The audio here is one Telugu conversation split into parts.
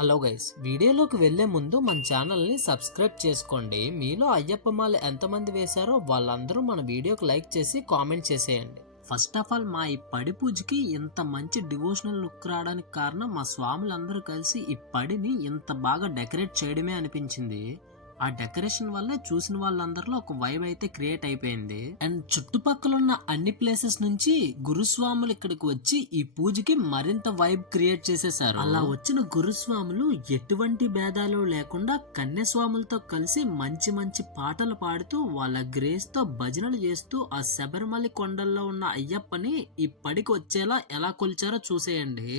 హలో గైస్, వీడియోలోకి వెళ్లే ముందు మన ఛానల్ని సబ్స్క్రైబ్ చేసుకోండి. మీలో అయ్యప్ప మాల ఎంతమంది వేశారో వాళ్ళందరూ మన వీడియోకి లైక్ చేసి కామెంట్ చేసేయండి. ఫస్ట్ ఆఫ్ ఆల్ మా ఈ పడి పూజకి ఇంత మంచి డివోషనల్ లుక్ రావడానికి కారణం మా స్వాములందరూ కలిసి ఈ పడిని ఇంత బాగా డెకరేట్ చేయడమే అనిపించింది. ఆ డెకరేషన్ వల్లే చూసిన వాళ్ళందరిలో ఒక వైబ్ అయితే క్రియేట్ అయిపోయింది. అండ్ చుట్టుపక్కల ఉన్న అన్ని ప్లేసెస్ నుంచి గురుస్వాములు ఇక్కడికి వచ్చి ఈ పూజకి మరింత వైబ్ క్రియేట్ చేసేసారు. అలా వచ్చిన గురుస్వాములు ఎటువంటి భేదాలు లేకుండా కన్యస్వాములతో కలిసి మంచి మంచి పాటలు పాడుతూ వాళ్ళ గ్రేస్ తో భజనలు చేస్తూ ఆ శబరిమల కొండల్లో ఉన్న అయ్యప్పని ఈ పడికి వచ్చేలా ఎలా కొలిచారో చూసేయండి.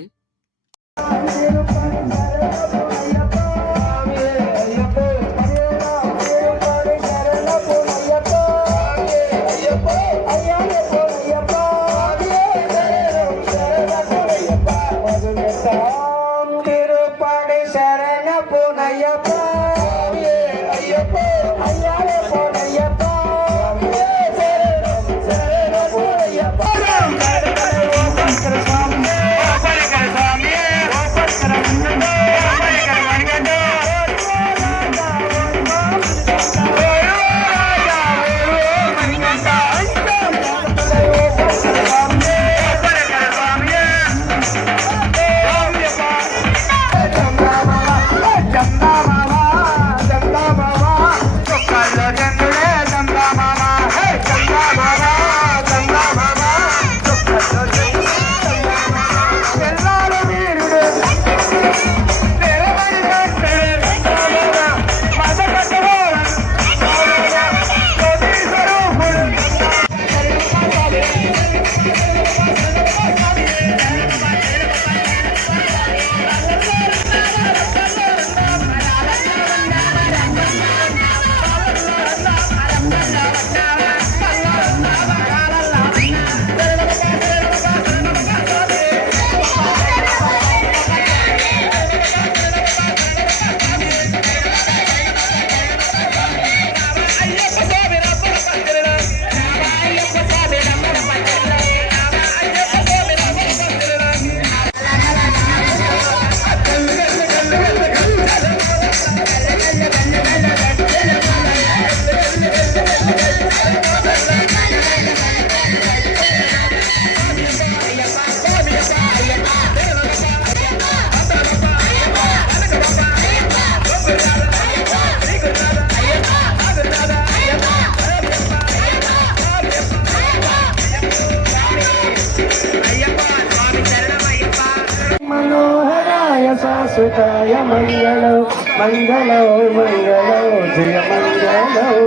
శాశ్వతాయ మంగళం మంగళం మంగళం జయ మంగళం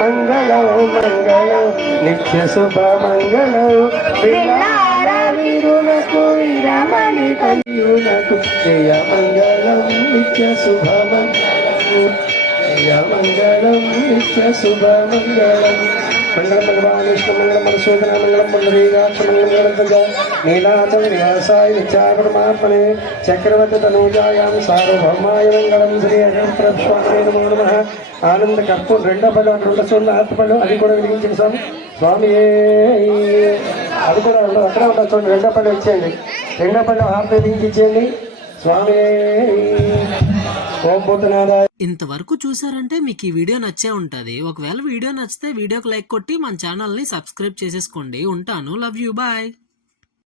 మంగళం మంగళం నిత్య శుభ మంగళం వీరులకు రమణి కయ్యులకు జయ మంగళం నిత్య శుభ మంగళం జయ మంగళం నిత్య శుభ మంగళం మంగళం భగవానిష్ణ మంగళం మధుసూదన మంగళం పుండరీకాక్ష మంగళం నీలాచల నివాసాయ నిత్యాపరమాత్మనే చక్రవర్తి తనూజాయాం సార్వభౌమాయ మంగళం శ్రీ అగంప్రస్వామి నమో నమః. ఆనంద కర్పూర రెండో పళ్ళు రెండు సోళ్ళ ఆత్మపళ్ళు అది కూడా వెలిగించిన స్వామి అది కూడా అక్కడ ఉండదు చూడండి. రెండో పళ్ళు ఇచ్చేయండి, రెండో పళ్ళు హాఫ్ వెలిగించేయండి స్వామి. ఇంతవరకు చూసారంటే మీకు ఈ వీడియో నచ్చే ఉంటది. ఒకవేళ వీడియో నచ్చితే వీడియోకి లైక్ కొట్టి మన ఛానల్ ని సబ్స్క్రైబ్ చేసేసుకోండి. ఉంటాను. Love you, bye.